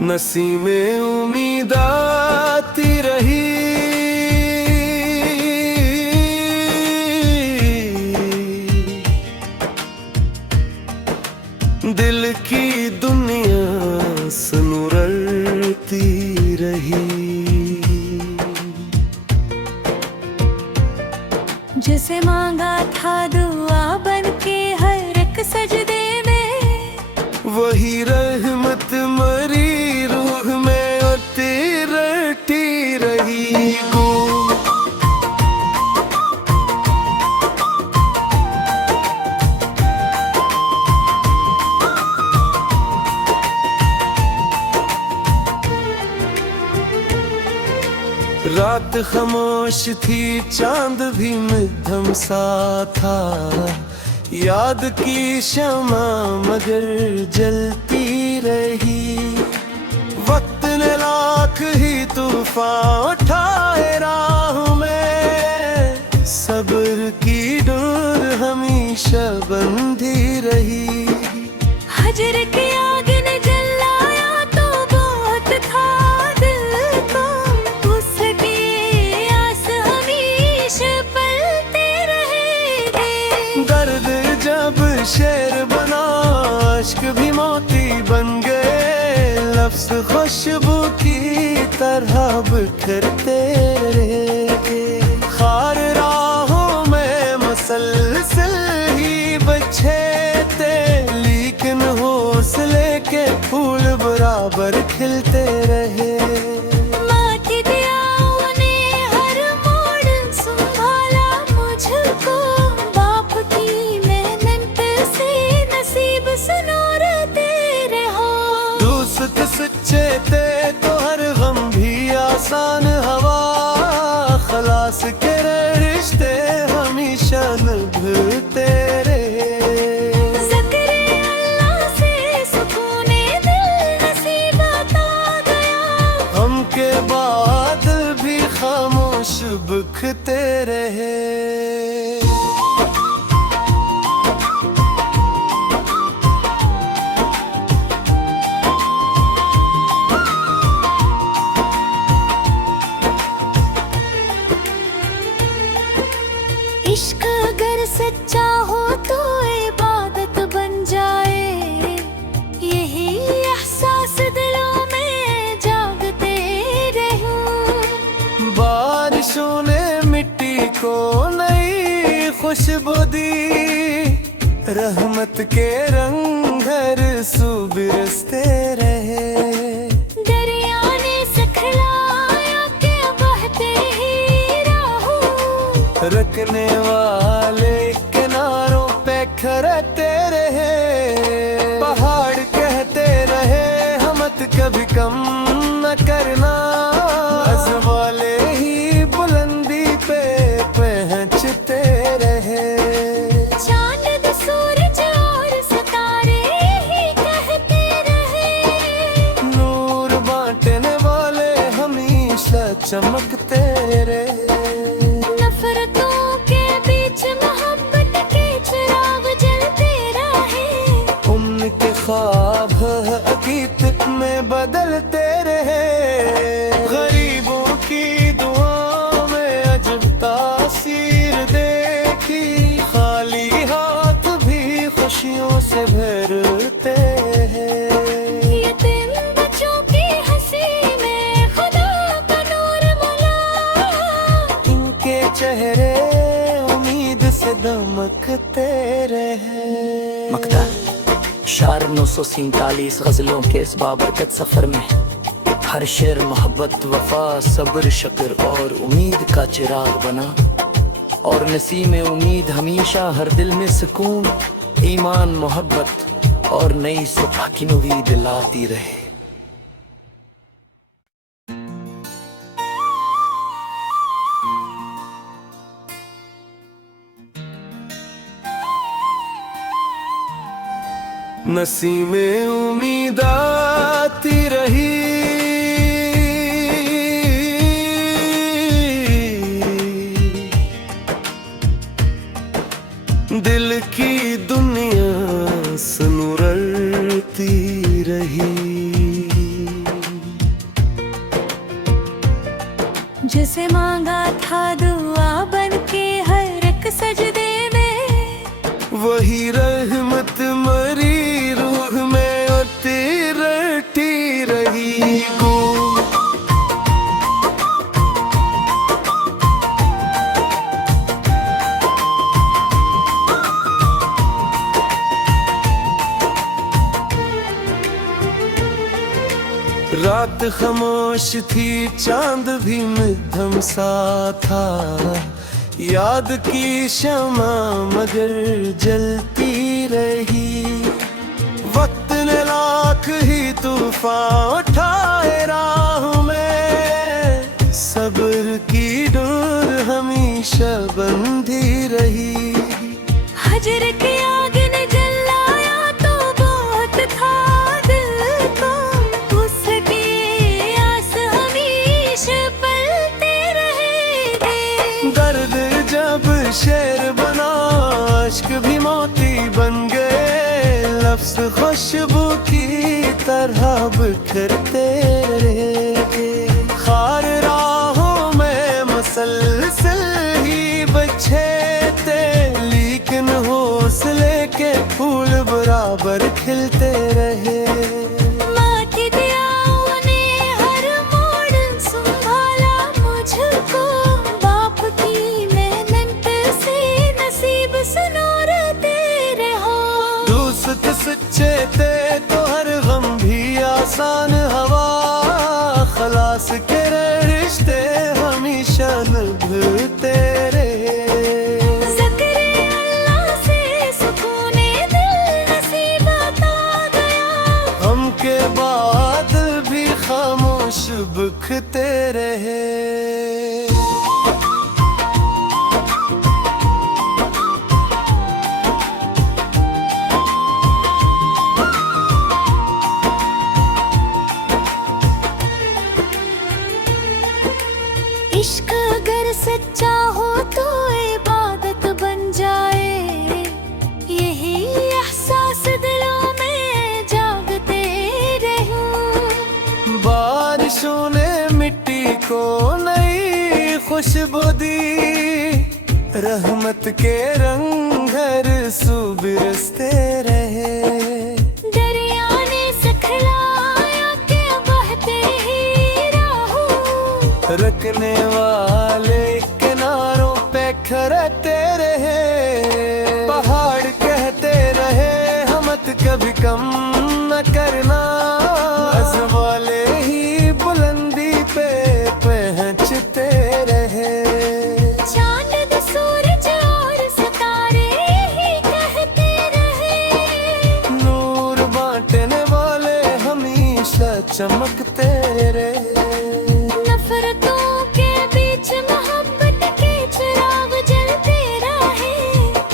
नसीमें उम्मीद आती रही, दिल की दुनिया सनुरती रही। जिसे मांगा था दुआ बन के हर एक सजदे में, वही रहमत मरी रूह में उती रटी रही। रात खामोश थी, चांद भी मध्यम सा था, याद की शमा मगर जलती रही। वक्त ने लाख ही तूफान उठाए राह में, सब्र की डोर हमेशा बंधी रही। हजर की आग ने जलाया तो बहुत था दिल को, उसकी आस हमेशा पलते रहेगी। दर्द जब शेर बना, अश्क भी मोती बन गए, लफ्ज़ खुशबू की तरह बिखरते रहे। खार राहों में मुसलसल ही बचे थे, लेकिन हौसले के फूल बराबर खिलते रहे। सच्चे थे तो हर गम भी आसान हवा, खलास के रिश्ते हमेशा निभते रहे। ज़िक्र अल्लाह से सुकूने दिल नसीब आता गया, हम के बादल भी खामोश बिखते रहे। इश्क अगर सच्चा हो तो इबादत बन जाए, यही एहसास दिलों में जागते रहूं। बारिशों ने मिट्टी को नई खुशबू दी, रहमत के रंग घर सू बिरसते रहे। दरिया ने सिखलाया कि बहते ही रहूं, रखने वाले किनारों पे खड़ते रहे। पहाड़ कहते रहे हमत कभी कम न करना, अज़्म वाले ही बुलंदी पे पहुंचते रहे। चांद सूरज और सितारे ही कहते रहे, नूर बांटने वाले हमेशा चमकते रहे। नफरतों के बीच मोहब्बत के चिराग जलते रहे, उनके ख्वाब हकीकत में बदलते रहे। गरीबों की दुआओं में अजब तासीर देखी, खाली हाथ भी खुशियों से भरते हैं। यतीम बच्चों की हंसी में खुदा का नूर मिला, इनके चेहरे उम्मीद से दमकते रहे। मकता शार 947 गजलों के इस बाबरकत सफर में हर शेर मोहब्बत, वफा, सब्र, शक्र और उम्मीद का चिराग बना, और नसीम उम्मीद हमेशा हर दिल में सुकून, ईमान, मोहब्बत और नई सुबह की उम्मीद लाती रहे। नसीमें उम्मीद आती रही, दिल की दुनिया सनुरती रही। मांगा था दुआ बन के हर एक सजदे में, वही रहमत मरी रूह में उतरती रही गूंज। रात खामोश थी, चांद भी मध्यम सा था, याद की शमा मगर जलती रही। वक्त ने लाख ही तूफान उठाए राह में, सब्र की डोर हमेशा बंधी रही। हजर की आग ने जलाया तो बहुत था दिल को, उसकी आस हमेशा पलते रहेगी। दर्द जब शेर बना, अश्क भी मोती बन गए, लफ्ज खुशबू की तरह बिखरते रहे। खार राहों में मसलसल ही बचे थे, लेकिन हौसले के फूल बराबर खिलते रहे। माटी दिया उन्हें हर मोड़, संभाला मुझको बाप की मेहनत से, नसीब सुनौरते रहो। दोस्त सच्चे थे तो हर गम भी आसान हवा, खलास के रिश्ते हमेशा निभते रहे। ज़िक्र अल्लाह से सुकूने दिल नसीब आता गया, हम के बाद भी खामोश बिकते रहे। इश्क अगर सच्चा हो तो इबादत बन जाए, यही एहसास दिलों में जागते रहूं। बारिशों ने मिट्टी को नई खुशबू दी, रहमत के रंग हर सू बिरसते रहे। दरिया ने सिखलाया कि बहते ही रहूं, रखने वाले किनारों पे खड़ते रहे। पहाड़ कहते रहे हमत कभी कम न करना, अज़ वाले ही बुलंदी पे पहुंचते रहे। चांद सूरज और सितारे ही कहते रहे, नूर बांटने वाले हमेशा चमकते रहे। नफरतों के बीच मोहब्बत के चिराग जलते रहे।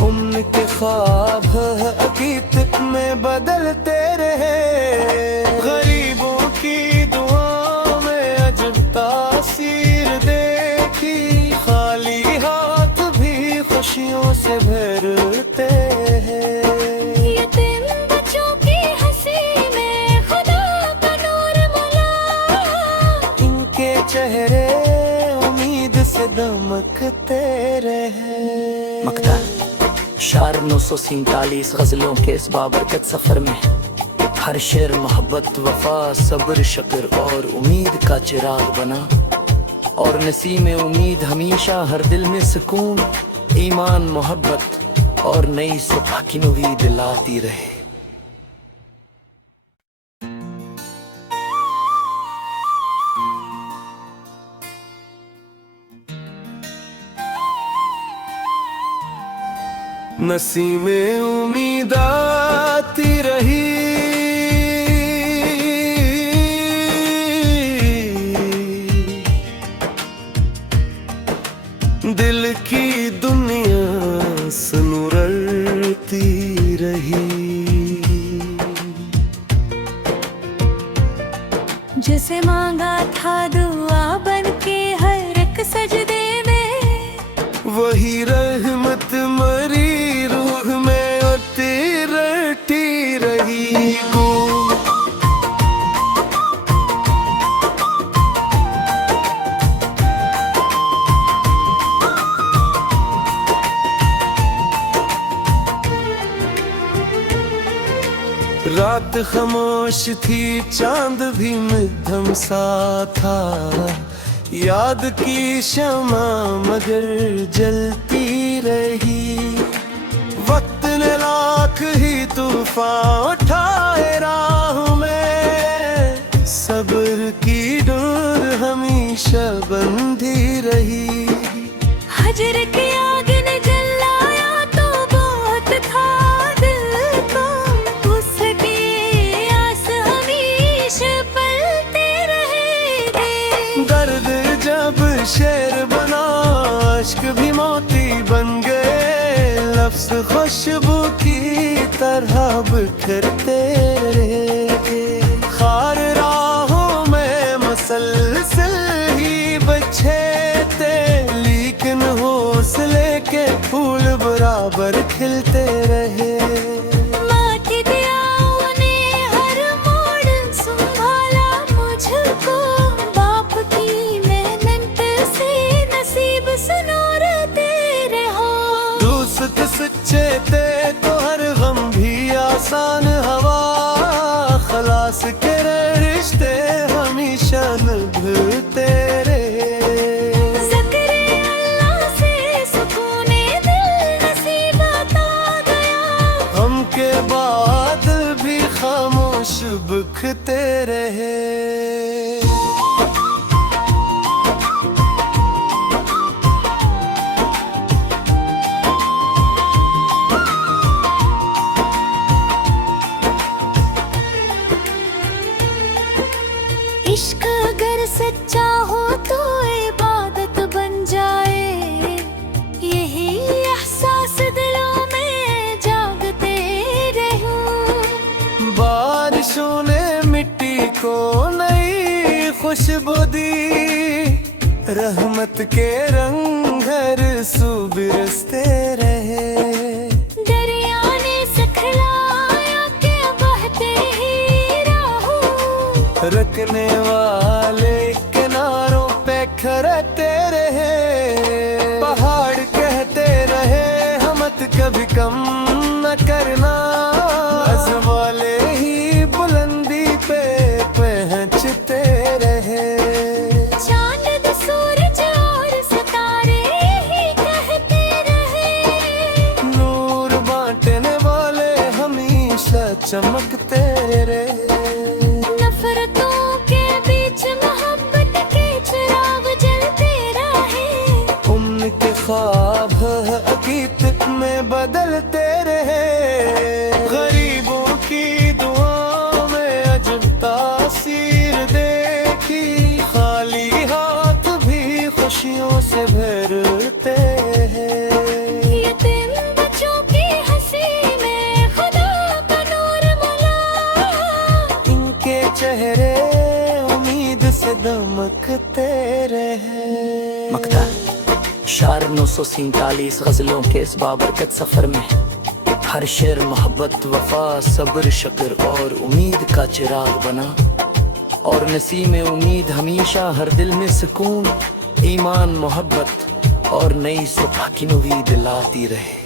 उनके ख्वाब हकीकत में बदलते रहे। गरीबों की दुआ में अजब तासीर देखी, खाली हाथ भी खुशियों से भरते हैं। यतीम बच्चों की हंसी में खुदा का नूर मिला, इनके चेहरे उम्मीद से दमकते रहे। मकता शार 947 गजलों के इस बाबरकत सफर में हर शेर मोहब्बत, वफा, सब्र, शक्र और उम्मीद का चिराग बना। और नसीम उम्मीद हमेशा हर दिल में सुकून, ईमान, मोहब्बत और नई सुबह की उम्मीद लाती रहे। नसीमे उम्मीद आती रही, दिल की दुनिया सनुरती रही। जिसे मांगा था दुआ बन के हर एक सजदे में, वही रहमत मरी रूह में उतरती रही गूंज। रात खामोश थी, चांद भी मध्यम सा था। याद की शमा मगर जलती रही। वक्त ने लाख ही तूफान उठाए राह में, सब्र की डोर हमेशा बंधी रही। हजर की आग ने जलाया तो बहुत था दिल को, उसकी आस हमेशा पलते रहेगी। दर्द जब शेर बना, अश्क भी मोती बन गए। लफ्ज़ खुशबू की तरह बिखरते रहे। खार राहों में मसलसल ही बचे थे, लेकिन हौसले के फूल बराबर खिलते रहे। माटी दिया उन्हें हर मोड़, संभाला मुझको। बाप की मेहनत से नसीब सुनोरते रहो। दोस्त सच्चे थे तो हर गम भी आसान हवा। खलास के रिश्ते हमेशा निभते रहे। ज़िक्र अल्लाह से सुकूने दिल नसीब आता गया। हम के बाद भी खामोश बिखते रहे। इश्क अगर सच्चा हो तो इबादत बन जाए। यही एहसास दिलों में जागते रहूं। बारिशों ने मिट्टी को नई खुशबू दी। रहमत के रंग हर सू बिरसते रहे। दरिया ने सिखलाया कि बहते ही रहूं। रखने वाले किनारों पे खड़ते रहे। पहाड़ कहते रहे हमत कभी कम न करना। अज़्म वाले ही बुलंदी पे पहुंचते रहे। चांद सूरज और सितारे ही कहते रहे। नूर बांटने वाले हमेशा चमकते रहे। नफरतों के बीच मोहब्बत के चिराग जलते रहे। उनके ख्वाब हकीकत में बदलते रहे। गरीबों की दुआ में अजब तासीर देखी। खाली हाथ भी खुशियों से भरते हैं। यतीम बच्चों की हंसी में खुदा का नूर मिला। इनके चेहरे उम्मीद से दमकते रहे। मकता शार 947 गजलों के इस बाबरकत सफर में हर शेर मोहब्बत, वफा, सब्र, शुक्र और उम्मीद का चिराग बना। और नसीम उम्मीद हमेशा हर दिल में सुकून, ईमान, मोहब्बत और नई सुबह की उम्मीद लाती रहे।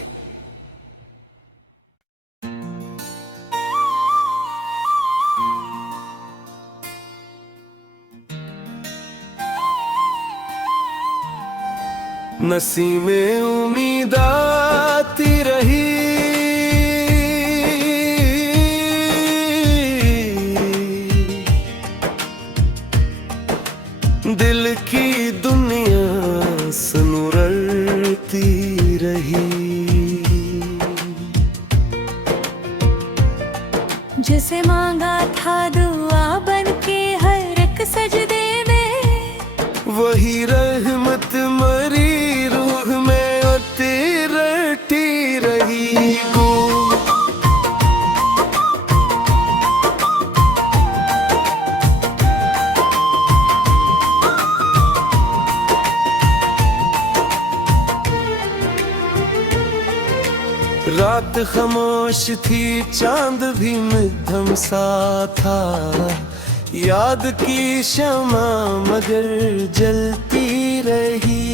नसीमे उम्मीद आती रही। दिल की दुनिया सनुरती रही। जिसे मांगा था दुआ बन के हर एक सजदे में। वही रहमत मरी रूह में उती रटी रही। रात खामोश थी, चांद भी मध्यम सा था। याद की शमा मगर जलती रही।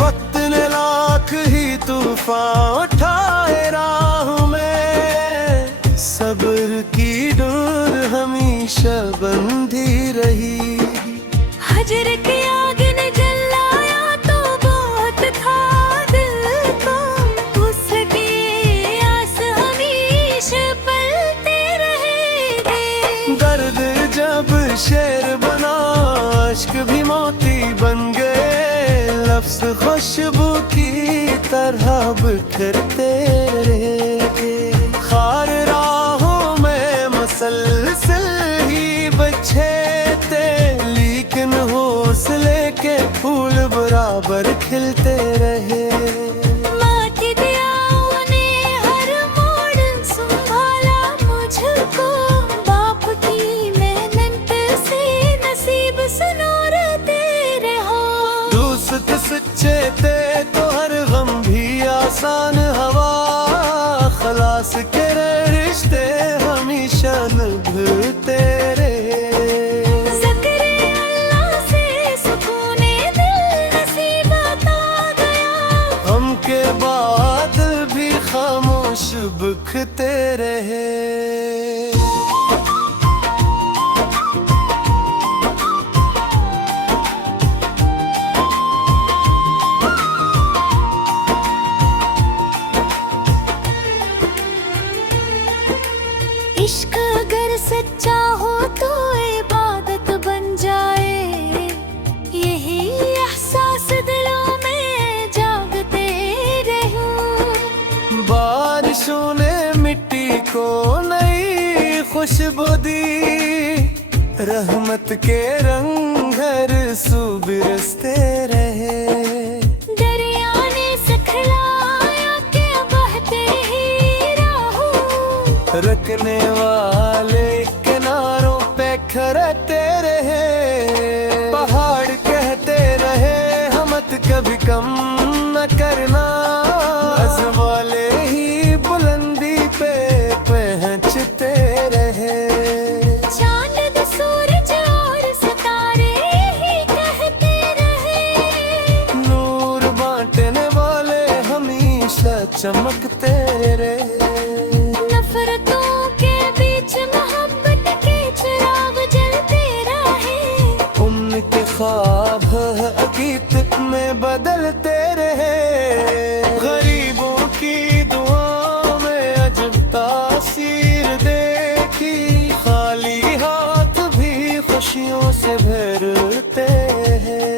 वक्त ने लाख ही तूफान उठाए राह में, सब्र खुशबू की तरह बिखरते रहे। खार राहों में मसलसल ही बचे थे, लेकिन हौसले के फूल बराबर खिलते रहे। सच्चे थे तो हर गम भी आसान हवा, खलास के रिश्ते हमेशा निभते रहे। ज़िक्र अल्लाह से सुकूने दिल नसीब अता गया, हम के बादल भी खामोश बिखते रहे। इश्क अगर सच्चा हो तो इबादत बन जाए, यही एहसास दिलों में जागते रहो। बारिशों ने मिट्टी को नई खुशबू दी, रहमत के रंग हर सू बिरसते रहे। दरिया ने सिखलाया कि बहते ही रहो, रखने वाले किनारों पे खड़ते रहे। पहाड़ कहते रहे हमत कभी कम न करना, अज़्म वाले ही बुलंदी पे पहुंचते रहे। चांद सूरज और सितारे ही कहते रहे, नूर बांटने वाले हमेशा चमकते रहे। नफरतों के बीच मोहब्बत के चिराग जलते रहे, उनके ख्वाब हकीकत में बदलते रहे। गरीबों की दुआओं में अजब तासीर देखी, खाली हाथ भी खुशियों से भरते हैं।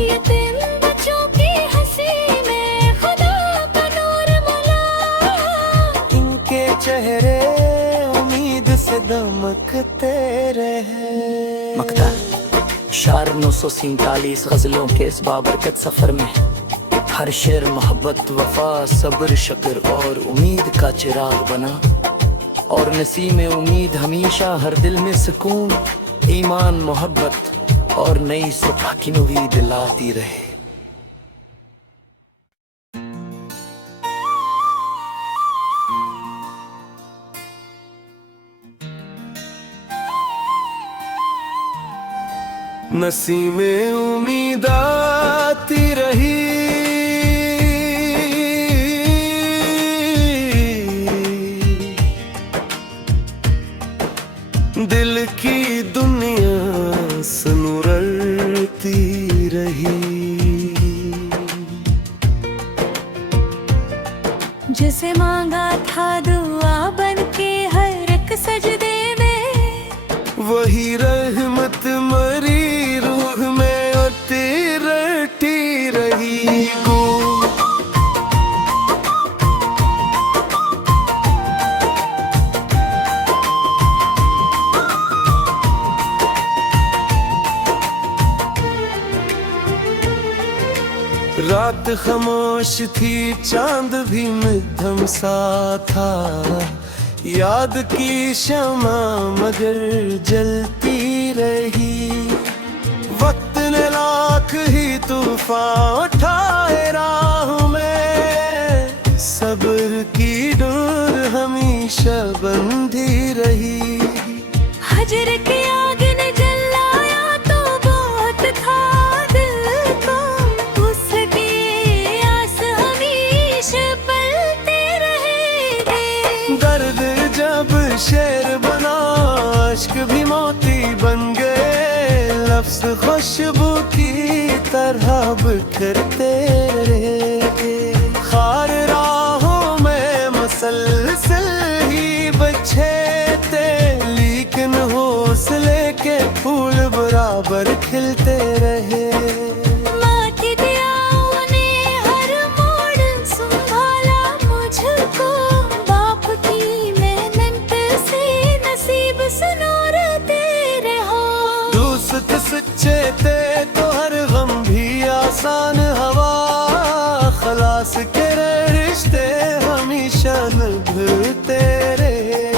यतीम बच्चों की हंसी में खुदा का नूर मिला, इनके चेहरे उम्मीद से दमकते रहे। मकता शार 947 गजलों के इस बाबरकत सफर में हर शेर मोहब्बत, वफा, सब्र, शक्र और उम्मीद का चिराग बना। और नसीम उम्मीद हमेशा हर दिल में सुकून, ईमान, मोहब्बत और नई सुबह की उम्मीद लाती रहे। नसीमे उम्मीद आती रही, दिल की दुनिया सनुरती रही। जिसे मांगा था दुआ बन के हर एक सजदे में, वही रहमत मरी रूह में उठी रही। रात खामोश थी, चांद भी मध्यम सा था, याद की शमा मगर जलती रही। वक्त ने लाख ही तूफान उठाए राह में, सब्र की डोर हमेशा बंधी रही। हजर की आग ने जलाया तो बहुत था दिल को, उसकी आस हमेशा पलते रहेगी। दर्द जब शेर बना, अश्क भी मोती बन गए, लफ्ज़ खुशबू की तरह बिखरते रहे। खार राहों में मसलसल ही बचे थे, लेकिन हौसले के फूल बराबर खिलते रहे। माटी दिया खलास के रिश्ते हमेशा निभते रहे।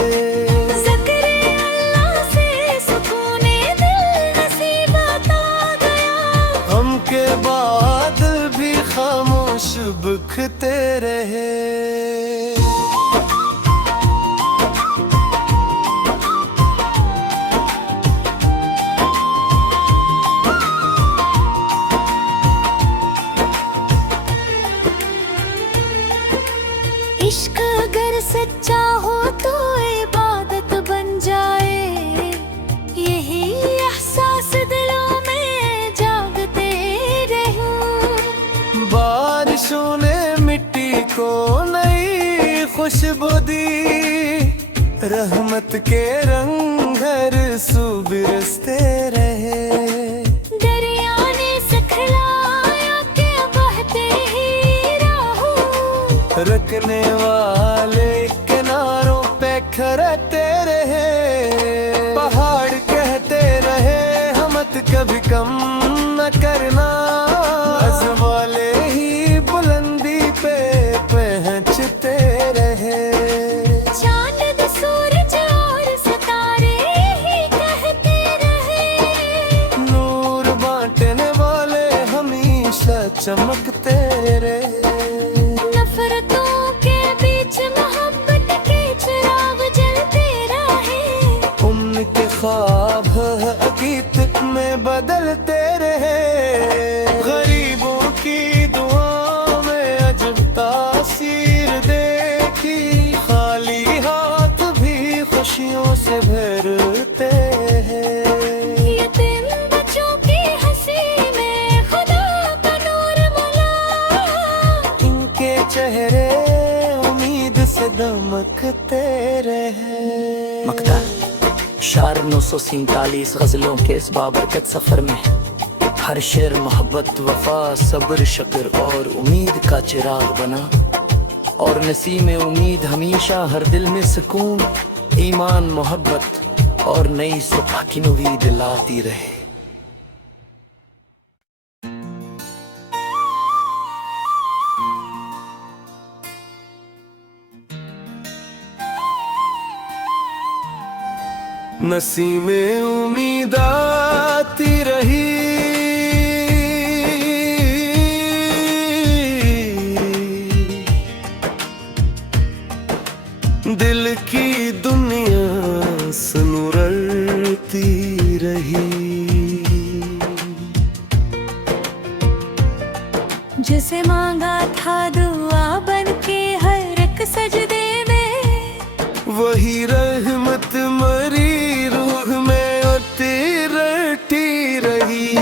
ज़िक्र अल्लाह से सुकूने दिल नसीबत आ गया। हमके बादल भी खामोश बिखते रहे। इश्क अगर सच्चा हो तो इबादत बन जाए, यही एहसास दिलों में जागते रहूं। बारिशों ने मिट्टी को नई खुशबू दी, रहमत के रंग हर सू बिरसते रहे। दरिया ने सिखलाया कि बहते ही रहूं। रखने वाले किनारों पे खड़ते रहे। पहाड़ कहते रहे हमत कभी कम न करना, अज़्म वाले ही बुलंदी पे पहुंचते रहे। चांद सूरज और सितारे ही कहते रहे, नूर बांटने वाले हमेशा चमकते रहे। नफरतों के बीच मोहब्बत के चिराग जलते रहे। उनके ख्वाब हकीकत में बदलते रहे। गरीबों की दुआ में अजब तासीर देखी, खाली हाथ भी खुशियों से भरते हैं। यतीम बच्चों की हंसी में खुदा का नूर मिला। इनके चेहरे उम्मीद से दमकते रहे। मकता शार 947 गजलों के इस बाबरकत सफर में हर शेर मोहब्बत, वफा, सब्र, शक्र और उम्मीद का चिराग बना। और नसीम उम्मीद हमेशा हर दिल में सुकून, ईमान, मोहब्बत और नई सुबह की उम्मीद लाती रहे। नसीमे उम्मीद आती रही, दिल की दुनिया सुनुरती रही। जिसे मांगा था दुआ बन के हर एक सजदे में, वही रहमत मरी रूह में उतरती रही।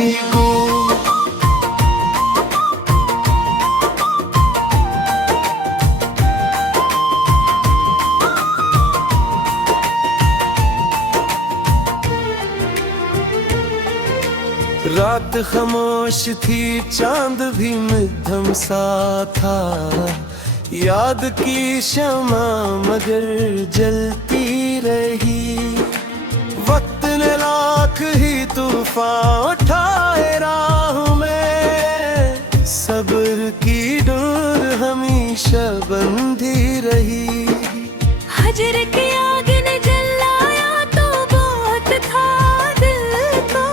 रात खामोश थी, चांद भी मध्यम सा था। याद की शमा मगर जलती रही। वक्त ने लाख ही तूफान उठाए राह में, सब्र की डोर हमेशा बंधी रही। हजर की आग ने जलाया तो बहुत था दिल को,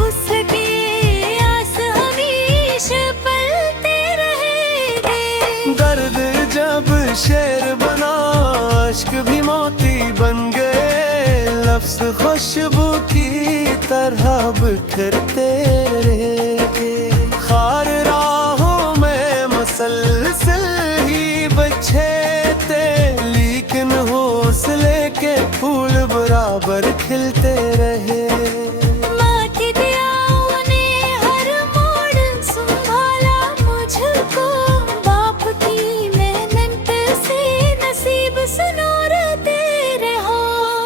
उसकी आस हमेशा पलते रहेगी। दर्द जब शेर बना, अश्क भी मोती बन गए। लफ्ज़ खुशबू की तरह बिखरते रहे। खार राहों में मसलसल ही बचे थे, लेकिन हौसले के फूल बराबर खिलते रहे। माटी दिया उन्हें हर मोड़ संभाला मुझको, बाप की मेहनत से नसीब सुनोरते रहो।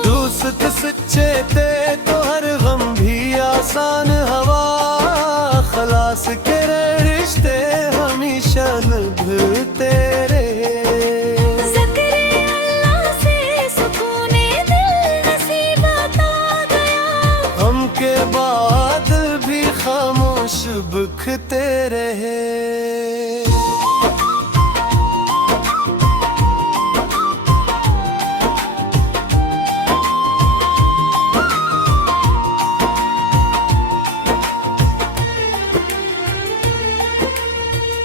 दोस्त सच्चे थे तो हर गम भी आसान हवा। खलास के रिश्ते हमेशा निभते रहे। ज़िक्र अल्लाह से सुकूने दिल नसीबत आ गया। हमके बादल भी खामोश बिखते रहे।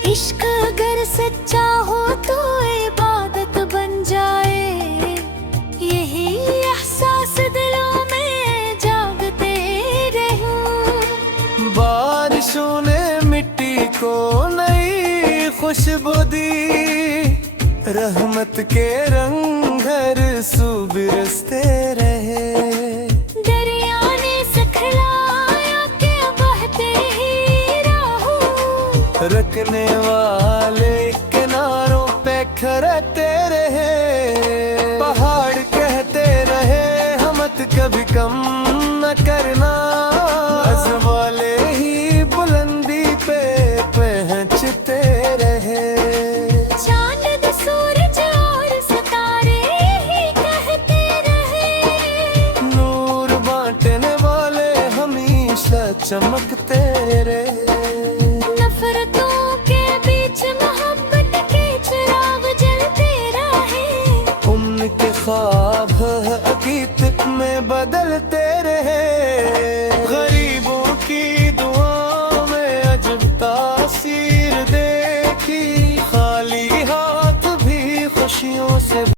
इश्क अगर सच्चा हो तो इबादत बन जाए, यही एहसास दिलों में जागते रहूं। बारिशों ने मिट्टी को नई खुशबू दी, रहमत के रंग हर सू बिरसते रहे। दरिया ने सिखलाया कि बहते ही रहूं, रखने वाले किनारों पे खड़ते रहे। पहाड़ कहते रहे हमत कभी कम न करना, अज़ वाले ही बुलंदी पे पहुंचते रहे। चांद सूरज और सितारे ही कहते रहे, नूर बांटने वाले हमेशा चमकते रहे। नफरतों के बीच मोहब्बत के चिराग जलते रहे। उनके ख्वाब हकीकत में बदलते